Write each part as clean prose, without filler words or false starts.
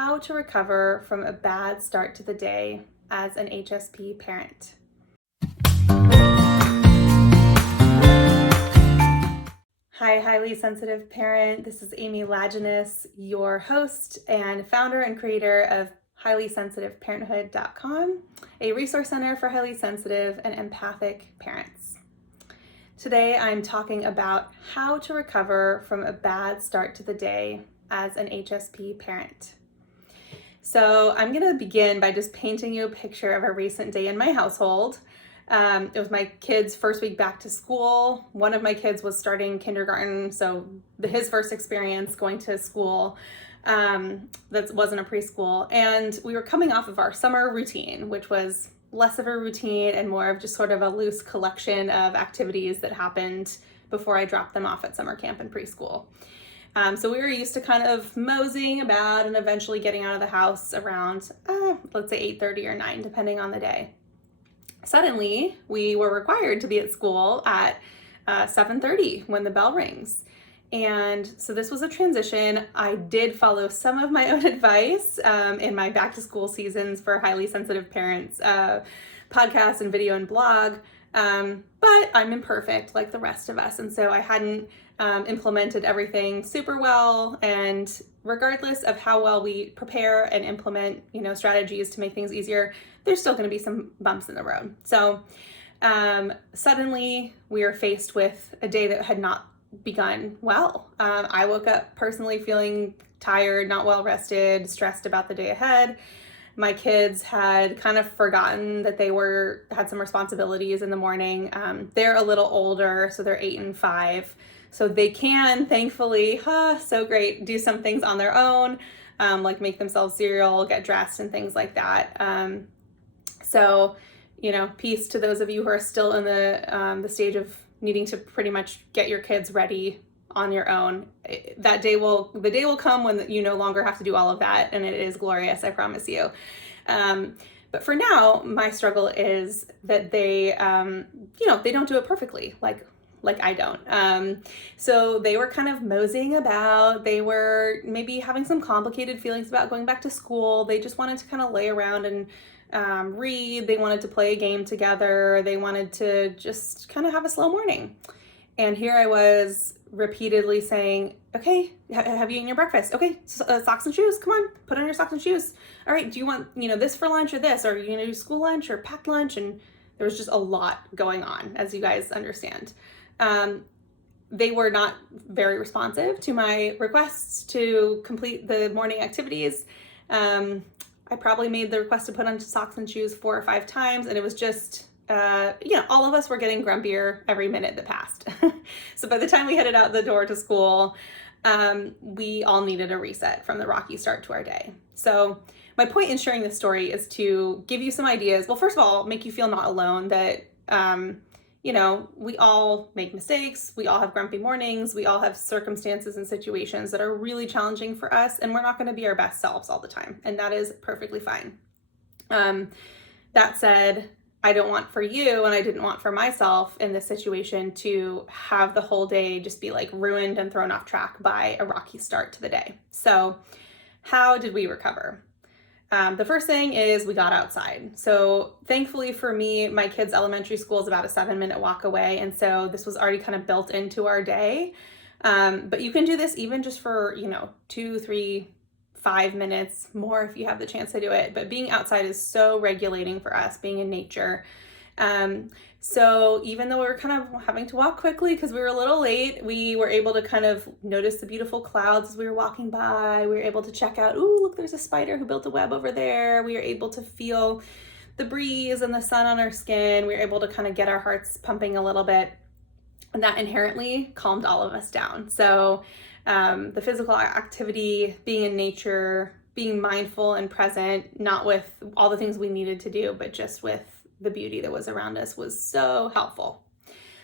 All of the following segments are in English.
how to recover from a bad start to the day as an HSP parent. Hi, highly sensitive parent. This is Amy Lajeunesse, your host and founder and creator of highlysensitiveparenthood.com, a resource center for highly sensitive and empathic parents. Today, I'm talking about how to recover from a bad start to the day as an HSP parent. So I'm going to begin by just painting you a picture of a recent day in my household. It was my kids' first week back to school. One of my kids was starting kindergarten, so his first experience going to school that wasn't a preschool. And we were coming off of our summer routine, which was less of a routine and more of just sort of a loose collection of activities that happened before I dropped them off at summer camp and preschool. So we were used to kind of moseying about and eventually getting out of the house around, let's say 8:30 or 9, depending on the day. Suddenly, we were required to be at school at 7:30 when the bell rings. And so this was a transition. I did follow some of my own advice in my back to school seasons for highly sensitive parents, podcast and video and blog. But I'm imperfect like the rest of us. And so I hadn't implemented everything super well. And regardless of how well we prepare and implement, strategies to make things easier, there's still going to be some bumps in the road. So suddenly we are faced with a day that had not begun well. I woke up personally feeling tired, not well rested, stressed about the day ahead. My kids had kind of forgotten that they had some responsibilities in the morning. They're a little older, so they're 8 and 5. So they can, thankfully, so great, do some things on their own, like make themselves cereal, get dressed, and things like that. So, peace to those of you who are still in the stage of needing to pretty much get your kids ready on your own. The day will come when you no longer have to do all of that, and it is glorious, I promise you. But for now, my struggle is that they don't do it perfectly, like I don't. So they were kind of moseying about. They were maybe having some complicated feelings about going back to school. They just wanted to kind of lay around and read. They wanted to play a game together. They wanted to just kind of have a slow morning. And here I was repeatedly saying, okay, have you eaten your breakfast? Okay, socks and shoes. Come on, put on your socks and shoes. All right, do you want, this for lunch or this? Or are you going to do school lunch or packed lunch? And there was just a lot going on, as you guys understand. They were not very responsive to my requests to complete the morning activities. I probably made the request to put on socks and shoes 4 or 5 times, and it was just, all of us were getting grumpier every minute that passed. So by the time we headed out the door to school, we all needed a reset from the rocky start to our day. So my point in sharing this story is to give you some ideas. Well, first of all, make you feel not alone, that, we all make mistakes. We all have grumpy mornings. We all have circumstances and situations that are really challenging for us, and we're not going to be our best selves all the time. And that is perfectly fine. That said, I don't want for you, and I didn't want for myself in this situation, to have the whole day just be like ruined and thrown off track by a rocky start to the day. So how did we recover? The first thing is we got outside. So thankfully for me, my kids' elementary school is about a 7-minute walk away. And so this was already kind of built into our day. But you can do this even just for, 2, 3, 5 minutes more if you have the chance to do it. But being outside is so regulating for us, being in nature. So even though we were kind of having to walk quickly because we were a little late, we were able to kind of notice the beautiful clouds as we were walking by. We were able to check out, ooh, look, there's a spider who built a web over there. We were able to feel the breeze and the sun on our skin. We were able to kind of get our hearts pumping a little bit. And that inherently calmed all of us down. So the physical activity, being in nature, being mindful and present, not with all the things we needed to do, but just with the beauty that was around us, was so helpful.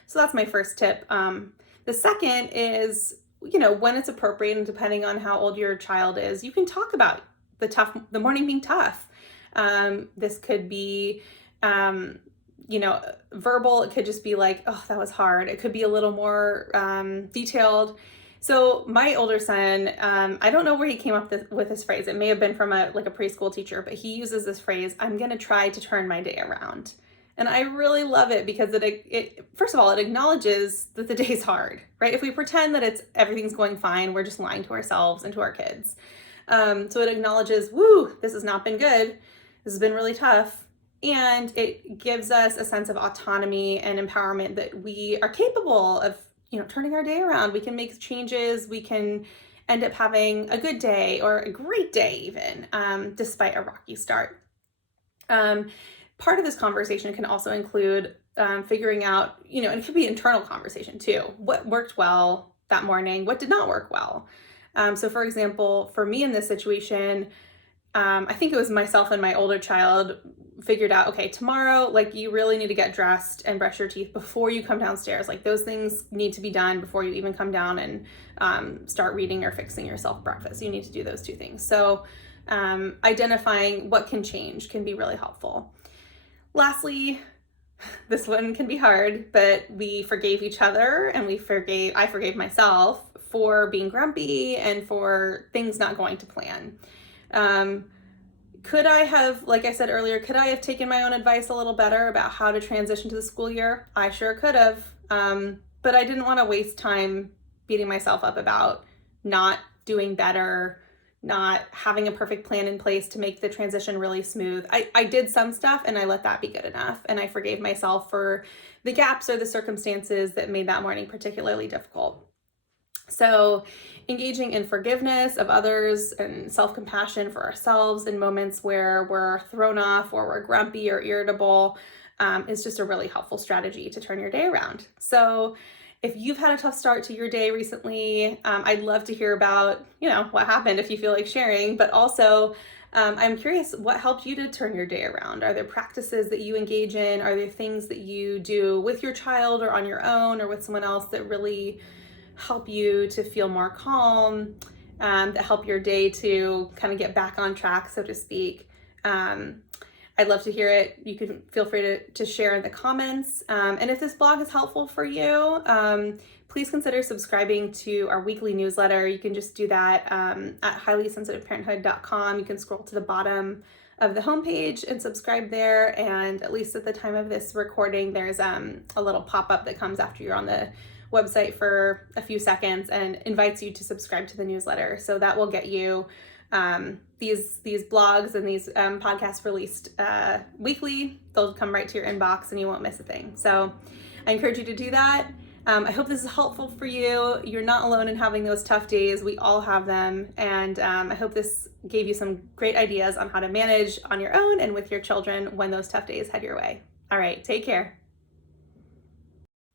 So that's my first tip. The second is, when it's appropriate and depending on how old your child is, you can talk about the morning being tough. This could be, verbal. It could just be like, oh, that was hard. It could be a little more detailed. So my older son, I don't know where he came up with this phrase. It may have been from a preschool teacher, but he uses this phrase, I'm going to try to turn my day around. And I really love it because it first of all, it acknowledges that the day's hard, right? If we pretend that everything's going fine, we're just lying to ourselves and to our kids. So it acknowledges, woo, this has not been good. This has been really tough. And it gives us a sense of autonomy and empowerment that we are capable of, turning our day around. We can make changes. We can end up having a good day or a great day even, despite a rocky start. Part of this conversation can also include figuring out, and it could be internal conversation too. What worked well that morning? What did not work well? So for example, for me in this situation, I think it was myself and my older child figured out, okay, tomorrow, you really need to get dressed and brush your teeth before you come downstairs. Those things need to be done before you even come down and start reading or fixing yourself breakfast. You need to do those two things. So identifying what can change can be really helpful. Lastly, this one can be hard, but we forgave each other and I forgave myself for being grumpy and for things not going to plan. Could I have, like I said earlier, could I have taken my own advice a little better about how to transition to the school year? I sure could have, but I didn't want to waste time beating myself up about not doing better, not having a perfect plan in place to make the transition really smooth. I did some stuff and I let that be good enough. And I forgave myself for the gaps or the circumstances that made that morning particularly difficult. So engaging in forgiveness of others and self-compassion for ourselves in moments where we're thrown off or we're grumpy or irritable is just a really helpful strategy to turn your day around. So if you've had a tough start to your day recently, I'd love to hear about, what happened if you feel like sharing, but also I'm curious what helped you to turn your day around. Are there practices that you engage in? Are there things that you do with your child or on your own or with someone else that really help you to feel more calm, that help your day to kind of get back on track, so to speak? I'd love to hear it. You can feel free to share in the comments. And if this blog is helpful for you, please consider subscribing to our weekly newsletter. You can just do that at highlysensitiveparenthood.com. You can scroll to the bottom of the homepage and subscribe there. And at least at the time of this recording, there's a little pop-up that comes after you're on the website for a few seconds and invites you to subscribe to the newsletter. So that will get you these blogs and these podcasts released weekly. They'll come right to your inbox and you won't miss a thing. So I encourage you to do that. I hope this is helpful for you. You're not alone in having those tough days. We all have them. And I hope this gave you some great ideas on how to manage on your own and with your children when those tough days head your way. All right, take care.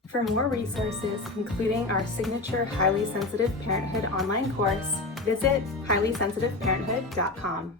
For more resources, including our signature Highly Sensitive Parenthood online course, visit highlysensitiveparenthood.com.